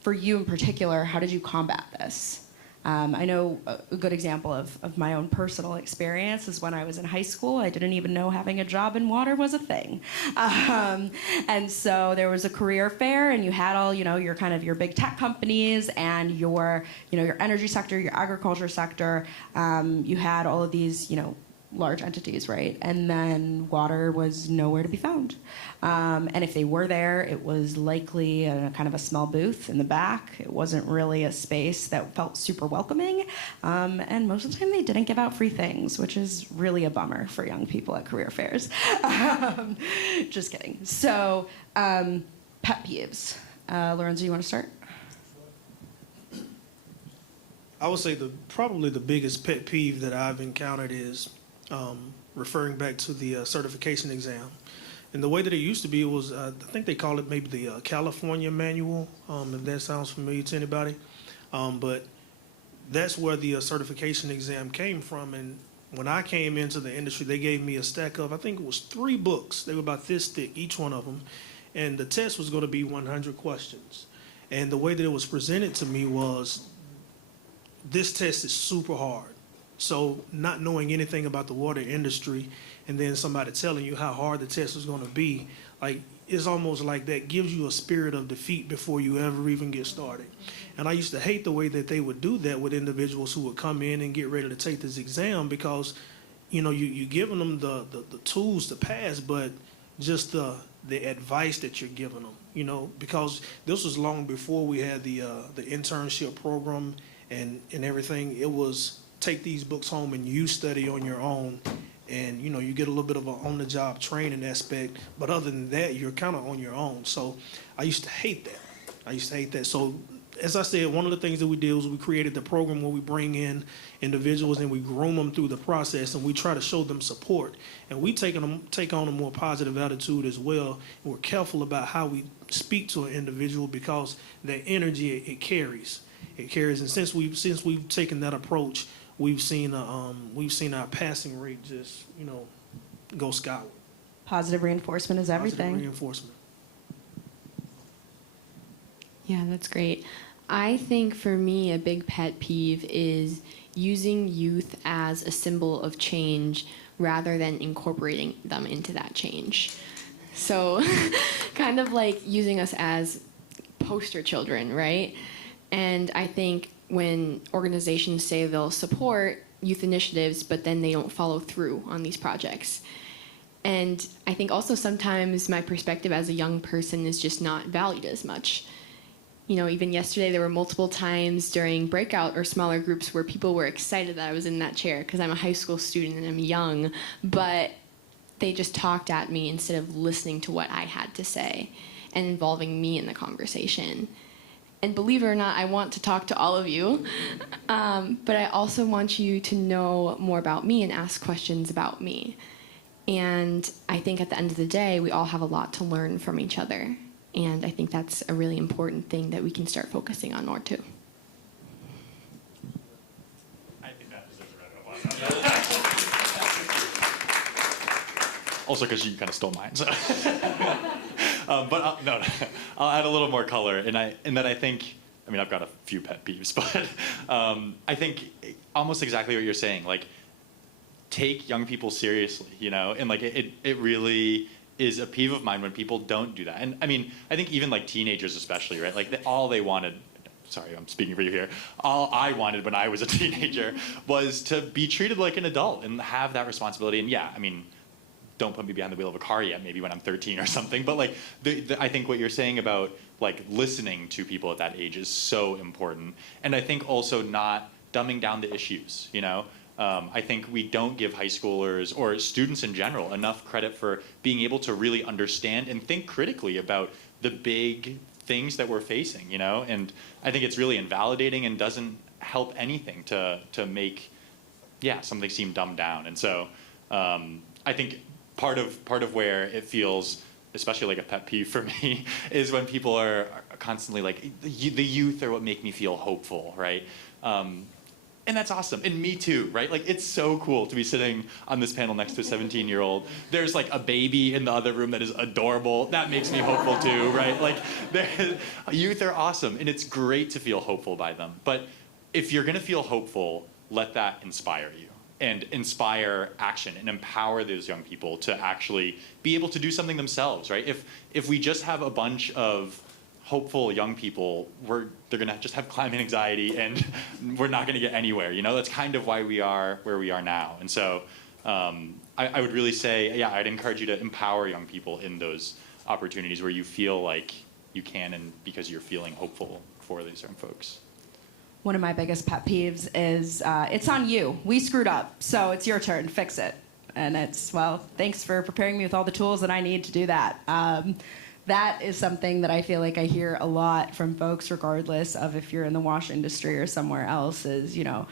for you in particular, how did you combat this? I know a good example of my own personal experience is when I was in high school. I didn't even know having a job in water was a thing. And so there was a career fair, and you had all, your big tech companies and your energy sector, your agriculture sector. You had all of these, large entities, right? And then water was nowhere to be found. And if they were there, it was likely kind of a small booth in the back. It wasn't really a space that felt super welcoming. And most of the time they didn't give out free things, which is really a bummer for young people at career fairs. Just kidding. So, pet peeves. Lorenzo, you want to start? I would say probably the biggest pet peeve that I've encountered is referring back to the certification exam. And the way that it used to be was, I think they call it maybe the California manual, if that sounds familiar to anybody. But that's where the certification exam came from. And when I came into the industry, they gave me a stack of, I think it was 3 books. They were about this thick, each one of them. And the test was going to be 100 questions. And the way that it was presented to me was, this test is super hard. So not knowing anything about the water industry and then somebody telling you how hard the test is going to be, like, it's almost like that gives you a spirit of defeat before you ever even get started. And I used to hate the way that they would do that with individuals who would come in and get ready to take this exam because, you're giving them the tools to pass, but just the advice that you're giving them, because this was long before we had the internship program and everything. It was take these books home and you study on your own, and you get a little bit of an on-the-job training aspect, but other than that, you're kind of on your own. So I used to hate that. So as I said, one of the things that we did was we created the program where we bring in individuals and we groom them through the process, and we try to show them support, and we take on a more positive attitude as well. And we're careful about how we speak to an individual because that energy, it carries. And since we've taken that approach, we've seen our passing rate just go skyward. Positive reinforcement is everything. Positive reinforcement. Yeah, that's great. I think for me, a big pet peeve is using youth as a symbol of change rather than incorporating them into that change. So kind of like using us as poster children, right? And I think when organizations say they'll support youth initiatives, but then they don't follow through on these projects. And I think also sometimes my perspective as a young person is just not valued as much. Even yesterday there were multiple times during breakout or smaller groups where people were excited that I was in that chair because I'm a high school student and I'm young, but they just talked at me instead of listening to what I had to say and involving me in the conversation. And believe it or not, I want to talk to all of you, but I also want you to know more about me and ask questions about me. And I think at the end of the day, we all have a lot to learn from each other. And I think that's a really important thing that we can start focusing on more too. I think that position right. Also, because you kind of stole mine. So. But no, I'll add a little more color, and that I think, I've got a few pet peeves, but I think almost exactly what you're saying, like, take young people seriously, and like it really is a peeve of mine when people don't do that. And I think even like teenagers especially, right? Like all they wanted sorry, I'm speaking for you here, all I wanted when I was a teenager was to be treated like an adult and have that responsibility. And yeah, I mean, don't put me behind the wheel of a car yet, maybe when I'm 13 or something. But like, I think what you're saying about like listening to people at that age is so important. And I think also not dumbing down the issues, you know? I think we don't give high schoolers or students in general enough credit for being able to really understand and think critically about the big things that we're facing, you know? And I think it's really invalidating and doesn't help anything to make, yeah, something seem dumbed down. And so I think part of where it feels, especially like a pet peeve for me, is when people are constantly like, the youth are what make me feel hopeful, right? And that's awesome. And me too, right? Like, it's so cool to be sitting on this panel next to a 17-year-old. There's like a baby in the other room that is adorable. That makes me hopeful too, right? Like, youth are awesome, and it's great to feel hopeful by them. But if you're gonna feel hopeful, let that inspire you and inspire action and empower those young people to actually be able to do something themselves, right? If we just have a bunch of hopeful young people, they're gonna just have climate anxiety and we're not gonna get anywhere, you know? That's kind of why we are where we are now. And so I would really say, yeah, I'd encourage you to empower young people in those opportunities where you feel like you can, and because you're feeling hopeful for these young folks. One of my biggest pet peeves is it's on you. We screwed up, so it's your turn. Fix it. And it's, well, thanks for preparing me with all the tools that I need to do that. That is something that I feel like I hear a lot from folks, regardless of if you're in the wash industry or somewhere else, is, you know,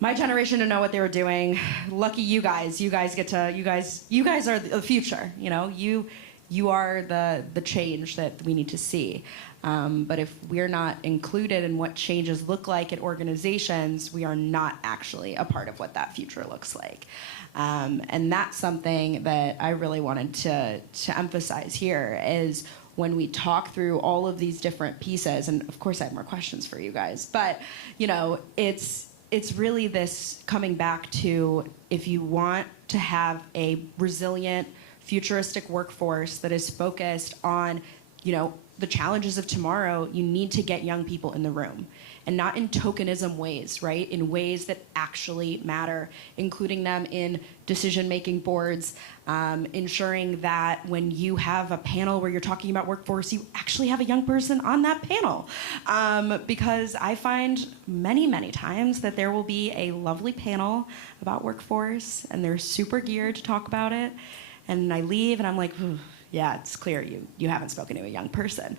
my generation to know what they were doing. Lucky you guys. You guys are the future. You know, you are the change that we need to see. But if we're not included in what changes look like at organizations, we are not actually a part of what that future looks like. And that's something that I really wanted to emphasize here is when we talk through all of these different pieces, and of course I have more questions for you guys, but you know, it's really this coming back to, if you want to have a resilient, futuristic workforce that is focused on, you know, the challenges of tomorrow, you need to get young people in the room. And not in tokenism ways, right? In ways that actually matter, including them in decision-making boards, ensuring that when you have a panel where you're talking about workforce, you actually have a young person on that panel. Because I find many, many times that there will be a lovely panel about workforce, and they're super geared to talk about it, and I leave, and I'm like, yeah, it's clear you haven't spoken to a young person.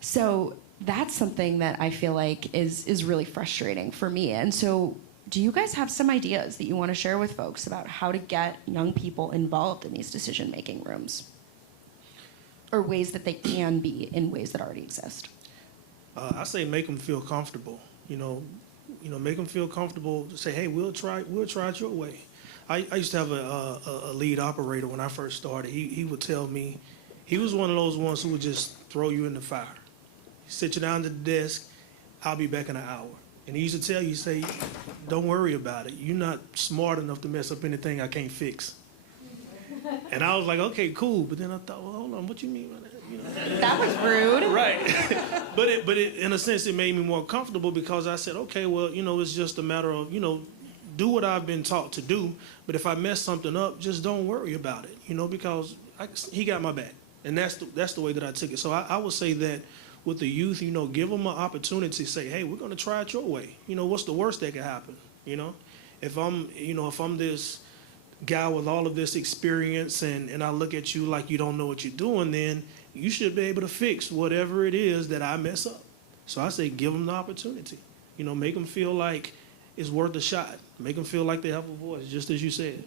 So that's something that I feel like is really frustrating for me. And so do you guys have some ideas that you want to share with folks about how to get young people involved in these decision-making rooms? Or ways that they can be in ways that already exist? I say make them feel comfortable. You know, make them feel comfortable to say, hey, we'll try it your way. I used to have a lead operator when I first started. He would tell me, he was one of those ones who would just throw you in the fire. Sit you down at the desk, I'll be back in an hour. And he used to tell you, say, don't worry about it. You're not smart enough to mess up anything I can't fix. And I was like, okay, cool. But then I thought, well, hold on, what you mean by that? You know? That was rude. Right. but in a sense, it made me more comfortable because I said, okay, well, you know, it's just a matter of, you know, do what I've been taught to do. But if I mess something up, just don't worry about it, you know, because he got my back. And that's the way that I took it. So I would say that with the youth, you know, give them an opportunity to say, hey, we're going to try it your way. You know, what's the worst that could happen? You know, if I'm this guy with all of this experience and I look at you like you don't know what you're doing, then you should be able to fix whatever it is that I mess up. So I say give them the opportunity. You know, make them feel like it's worth a shot. Make them feel like they have a voice, just as you said.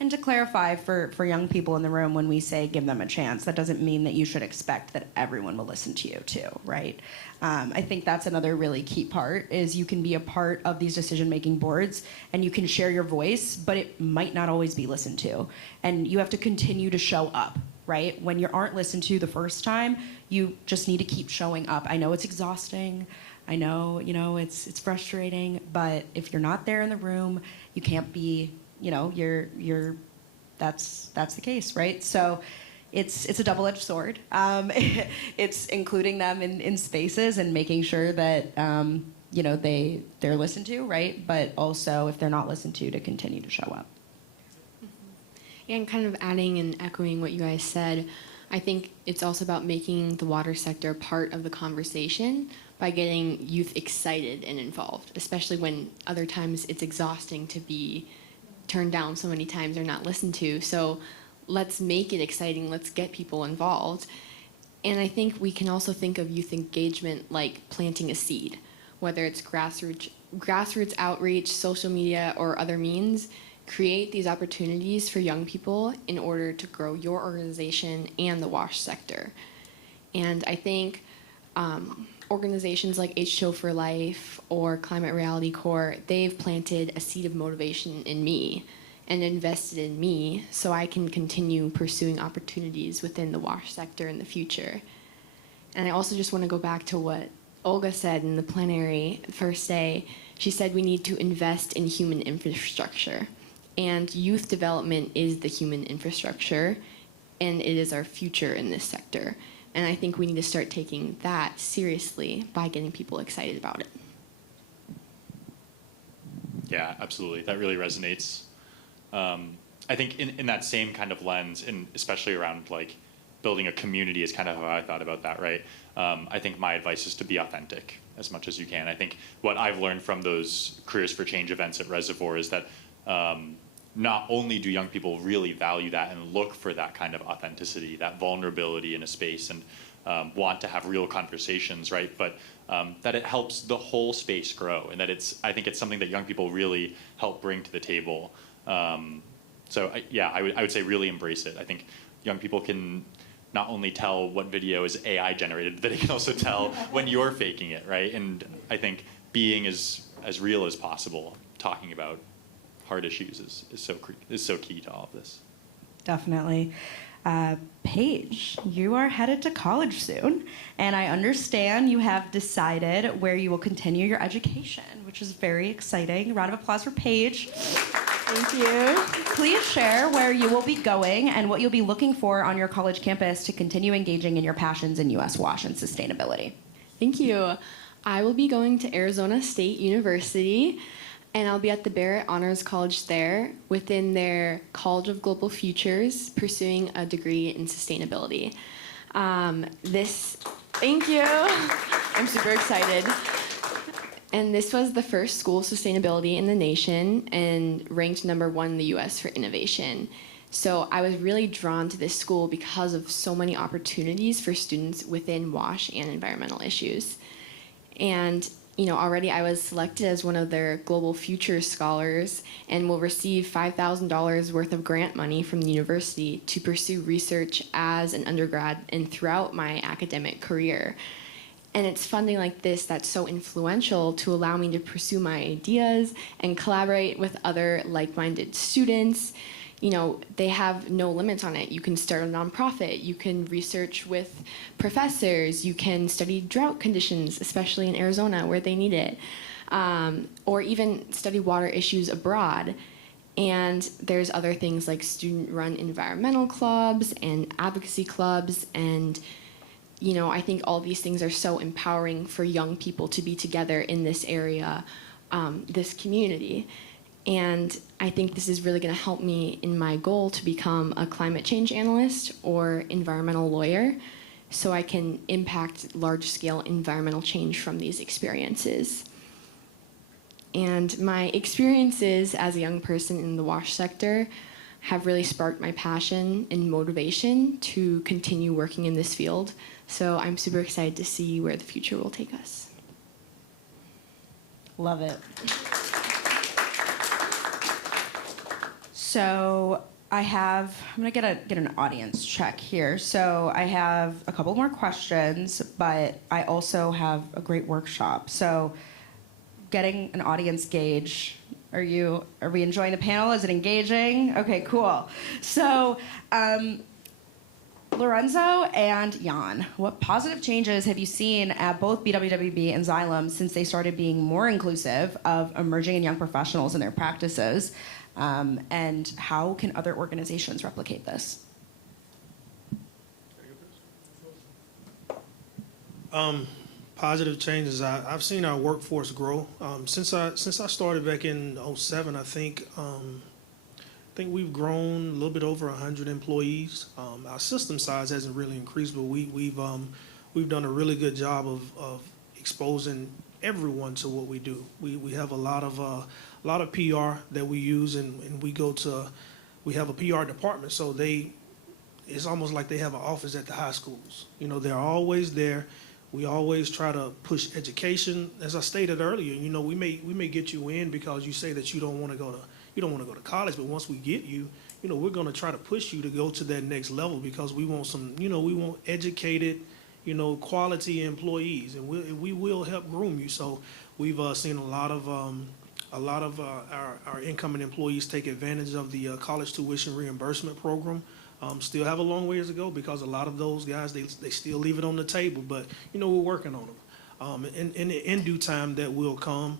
And to clarify for young people in the room, when we say give them a chance, that doesn't mean that you should expect that everyone will listen to you too, right? I think that's another really key part, is you can be a part of these decision-making boards and you can share your voice, but it might not always be listened to. And you have to continue to show up, right? When you aren't listened to the first time, you just need to keep showing up. I know it's exhausting. I know, you know, it's frustrating, but if you're not there in the room, you can't be, you know, that's the case, right? So it's a double-edged sword. It's including them in spaces and making sure that they're listened to, right? But also, if they're not listened to continue to show up. And kind of adding and echoing what you guys said, I think it's also about making the water sector part of the conversation by getting youth excited and involved, especially when other times it's exhausting to be turned down so many times or not listened to. So let's make it exciting. Let's get people involved. And I think we can also think of youth engagement like planting a seed, whether it's grassroots outreach, social media, or other means. Create these opportunities for young people in order to grow your organization and the WASH sector. And I think organizations like H2O for Life or Climate Reality Corps, they've planted a seed of motivation in me and invested in me so I can continue pursuing opportunities within the WASH sector in the future. And I also just want to go back to what Olga said in the plenary first day. She said we need to invest in human infrastructure. And youth development is the human infrastructure, and it is our future in this sector. And I think we need to start taking that seriously by getting people excited about it. Yeah, absolutely. That really resonates. I think in that same kind of lens, and especially around like building a community is kind of how I thought about that, right? I think my advice is to be authentic as much as you can. I think what I've learned from those Careers for Change events at Reservoir is that not only do young people really value that and look for that kind of authenticity, that vulnerability in a space, and want to have real conversations, right? But that it helps the whole space grow, and that I think it's something that young people really help bring to the table. So I would say really embrace it. I think young people can not only tell what video is AI generated, but they can also tell when you're faking it, right? And I think being as real as possible, talking about hard issues is so key to all of this. Definitely. Paige, you are headed to college soon, and I understand you have decided where you will continue your education, which is very exciting. Round of applause for Paige. Thank you. Please share where you will be going and what you'll be looking for on your college campus to continue engaging in your passions in U.S. WASH and sustainability. Thank you. I will be going to Arizona State University, and I'll be at the Barrett Honors College there within their College of Global Futures, pursuing a degree in sustainability. Thank you. I'm super excited. And this was the first school of sustainability in the nation and ranked #1 in the US for innovation. So I was really drawn to this school because of so many opportunities for students within WASH and environmental issues. And already I was selected as one of their Global Futures Scholars and will receive $5,000 worth of grant money from the university to pursue research as an undergrad and throughout my academic career. And it's funding like this that's so influential to allow me to pursue my ideas and collaborate with other like-minded students. They have no limits on it. You can start a nonprofit, you can research with professors, you can study drought conditions, especially in Arizona where they need it, or even study water issues abroad. And there's other things like student-run environmental clubs and advocacy clubs, and I think all these things are so empowering for young people to be together in this area, this community. And I think this is really going to help me in my goal to become a climate change analyst or environmental lawyer so I can impact large-scale environmental change from these experiences. And my experiences as a young person in the WASH sector have really sparked my passion and motivation to continue working in this field. So I'm super excited to see where the future will take us. Love it. So I'm gonna get an audience check here. So I have a couple more questions, but I also have a great workshop. So getting an audience gauge, are we enjoying the panel? Is it engaging? Okay, cool. So Lorenzo and Jan, what positive changes have you seen at both BWWB and Xylem since they started being more inclusive of emerging and young professionals in their practices? And how can other organizations replicate this? Positive changes. I've seen our workforce grow since I started back in '07. I think we've grown a little bit over 100 employees. Our system size hasn't really increased, but we've done a really good job of exposing everyone to what we do. We have a lot of PR that we use, and we have a PR department, so it's almost like they have an office at the high schools. You know, they're always there. We always try to push education. As I stated earlier, you know, we may get you in because you say that you don't want to go to college, but once we get you, you know, we're going to try to push you to go to that next level because we want educated, you know, quality employees, and we will help groom you. So we've seen a lot of our incoming employees take advantage of the college tuition reimbursement program. Still have a long ways to go because a lot of those guys, they still leave it on the table, but, you know, we're working on them. In due time, that will come.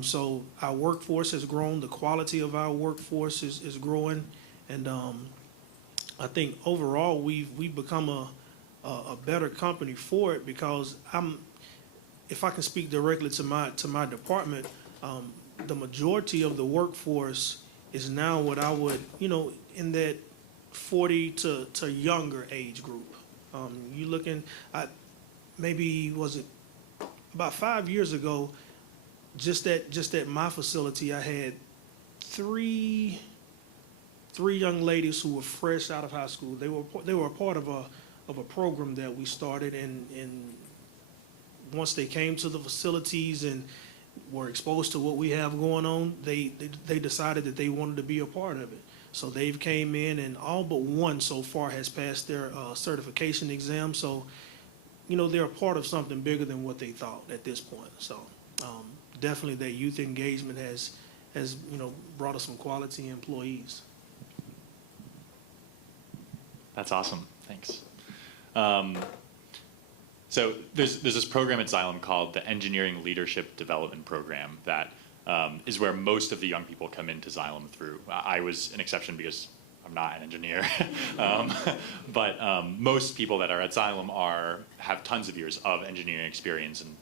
So our workforce has grown. The quality of our workforce is growing. And I think overall we've become a better company for it because if I can speak directly to my department, the majority of the workforce is now what I would, you know, in that 40 to younger age group. You looking at maybe, was it about 5 years ago, just at my facility, I had three young ladies who were fresh out of high school. They were a part of a program that we started, and once they came to the facilities and were exposed to what we have going on, they decided that they wanted to be a part of it. So they've came in, and all but one so far has passed their certification exam. So, you know, they're a part of something bigger than what they thought at this point. So definitely that youth engagement has you know, brought us some quality employees. That's awesome. Thanks. So there's this program at Xylem called the Engineering Leadership Development Program that is where most of the young people come into Xylem through. I was an exception because I'm not an engineer, but most people that are at Xylem have tons of years of engineering experience and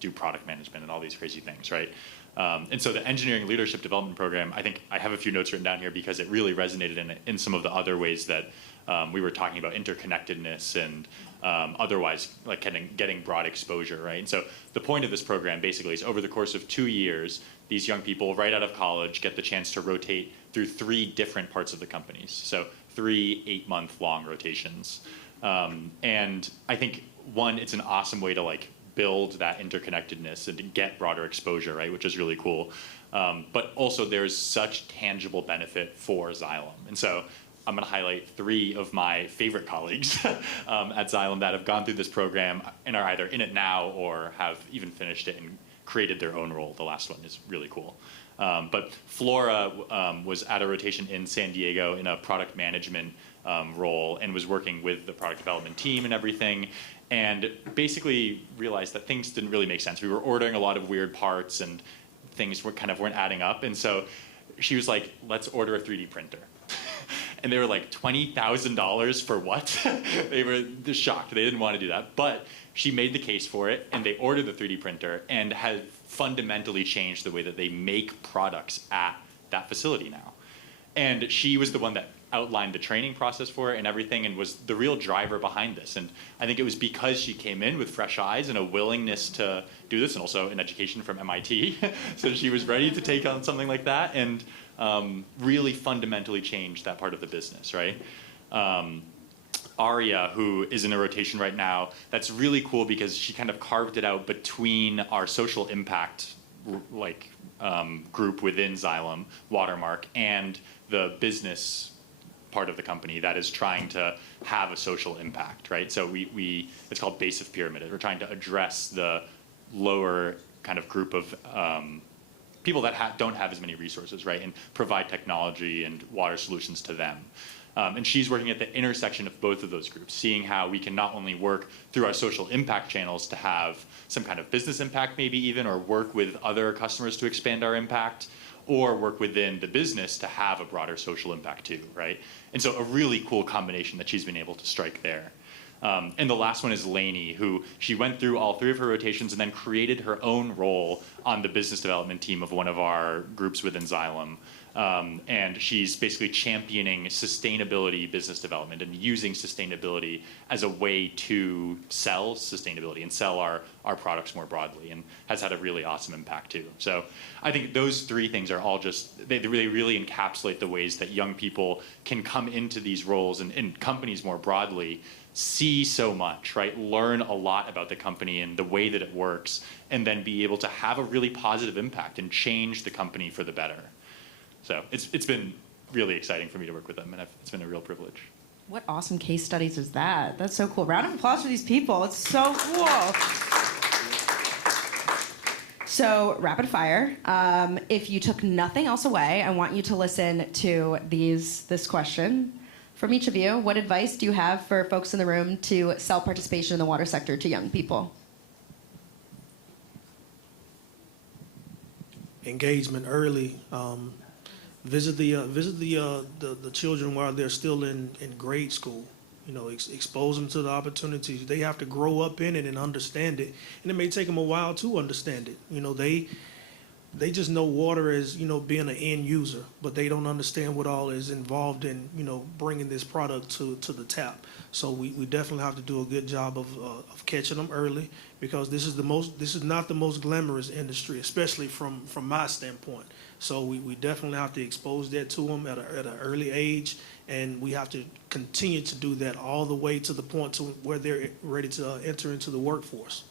do product management and all these crazy things, right? And so the Engineering Leadership Development Program, I think I have a few notes written down here because it really resonated in some of the other ways that we were talking about interconnectedness and otherwise like getting broad exposure, right? And so the point of this program basically is over the course of 2 years, these young people right out of college get the chance to rotate through 3 different parts of the companies. So 3 8-month-long rotations. And I think, one, it's an awesome way to like build that interconnectedness and to get broader exposure, right, which is really cool. But also there's such tangible benefit for Xylem. And so I'm going to highlight 3 of my favorite colleagues at Xylem that have gone through this program and are either in it now or have even finished it and created their own role. The last one is really cool. But Flora was at a rotation in San Diego in a product management role and was working with the product development team and everything, and basically realized that things didn't really make sense. We were ordering a lot of weird parts and things weren't adding up. And so she was like, let's order a 3D printer. And they were like, $20,000 for what? They were just shocked. They didn't want to do that. But she made the case for it, and they ordered the 3D printer and had fundamentally changed the way that they make products at that facility now. And she was the one that outlined the training process for it and everything and was the real driver behind this. And I think it was because she came in with fresh eyes and a willingness to do this, and also an education from MIT. So she was ready to take on something like that and really fundamentally changed that part of the business, right? Aria, who is in a rotation right now, that's really cool because she kind of carved it out between our social impact group within Xylem, Watermark, and the business part of the company that is trying to have a social impact, right? So it's called base of pyramid. We're trying to address the lower kind of group of people that don't have as many resources, right? And provide technology and water solutions to them. And she's working at the intersection of both of those groups, seeing how we can not only work through our social impact channels to have some kind of business impact maybe even, or work with other customers to expand our impact, or work within the business to have a broader social impact too, right? And so a really cool combination that she's been able to strike there. And the last one is Lainey, who she went through all 3 of her rotations and then created her own role on the business development team of one of our groups within Xylem. And she's basically championing sustainability business development and using sustainability as a way to sell sustainability and sell our products more broadly, and has had a really awesome impact too. So I think those 3 things are all just, they really encapsulate the ways that young people can come into these roles, and companies more broadly see so much, right? Learn a lot about the company and the way that it works, and then be able to have a really positive impact and change the company for the better. So it's been really exciting for me to work with them, and it's been a real privilege. What awesome case studies is that? That's so cool. Round of applause for these people. It's so cool. So, rapid fire. If you took nothing else away, I want you to listen to this question from each of you. What advice do you have for folks in the room to sell participation in the water sector to young people? Engagement early. Visit the children while they're still in grade school. You know, expose them to the opportunities. They have to grow up in it and understand it, and it may take them a while to understand it. You know, they just know water as, you know, being an end user, but they don't understand what all is involved in, you know, bringing this product to the tap. So we definitely have to do a good job of catching them early, because this is not the most glamorous industry, especially from my standpoint. So we definitely have to expose that to them at an early age, and we have to continue to do that all the way to the point to where they're ready to enter into the workforce.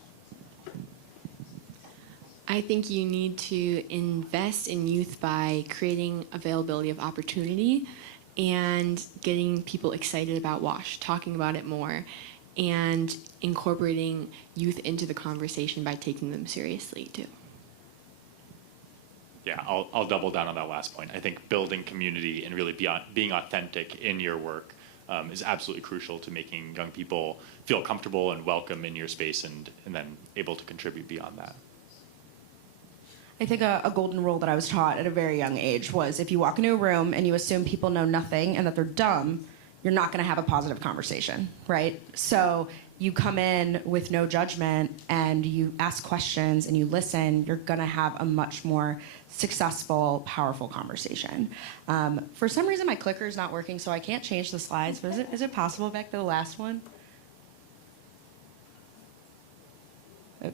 I think you need to invest in youth by creating availability of opportunity and getting people excited about WASH, talking about it more, and incorporating youth into the conversation by taking them seriously too. Yeah, I'll double down on that last point. I think building community and really being authentic in your work is absolutely crucial to making young people feel comfortable and welcome in your space, and then able to contribute beyond that. I think a golden rule that I was taught at a very young age was, if you walk into a room and you assume people know nothing and that they're dumb, you're not going to have a positive conversation, right? So you come in with no judgment and you ask questions and you listen, you're going to have a much more successful, powerful conversation. For some reason, my clicker is not working, so I can't change the slides, but is it possible back to the last one?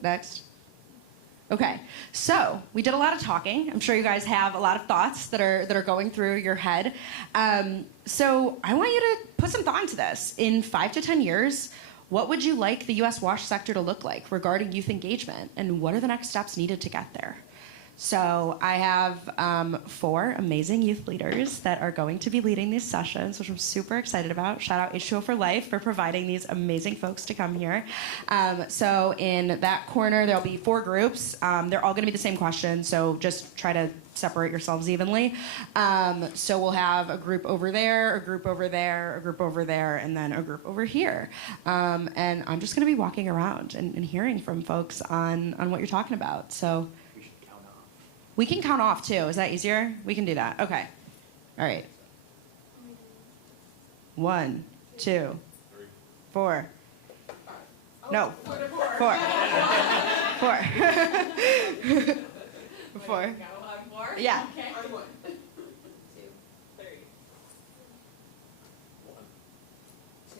Next. Okay, so we did a lot of talking. I'm sure you guys have a lot of thoughts that are going through your head. So I want you to put some thought into this. In 5 to 10 years, what would you like the U.S. WASH sector to look like regarding youth engagement, and what are the next steps needed to get there? So I have 4 amazing youth leaders that are going to be leading these sessions, which I'm super excited about. Shout out H2O for Life for providing these amazing folks to come here. So in that corner, there'll be 4 groups. They're all going to be the same question, so just try to separate yourselves evenly. So we'll have a group over there, a group over there, a group over there, and then a group over here. And I'm just going to be walking around and hearing from folks on what you're talking about. So we can count off, too. Is that easier? We can do that. Okay. All right. 1, 2, 4. No. 4. 4. 4. Yeah. Okay. 1, 2, 3. 1, 2.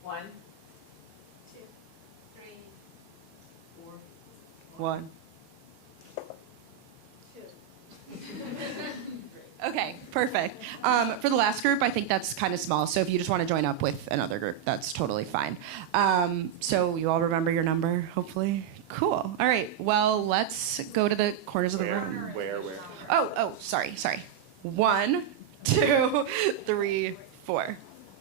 1, 2, 3, 4. 1. 2. Okay, perfect. For the last group, I think that's kind of small, so if you just want to join up with another group, that's totally fine. So you all remember your number, hopefully? Cool. All right, well, let's go to the corners of the room. Where? Oh, sorry. 1, 2, 3, 4.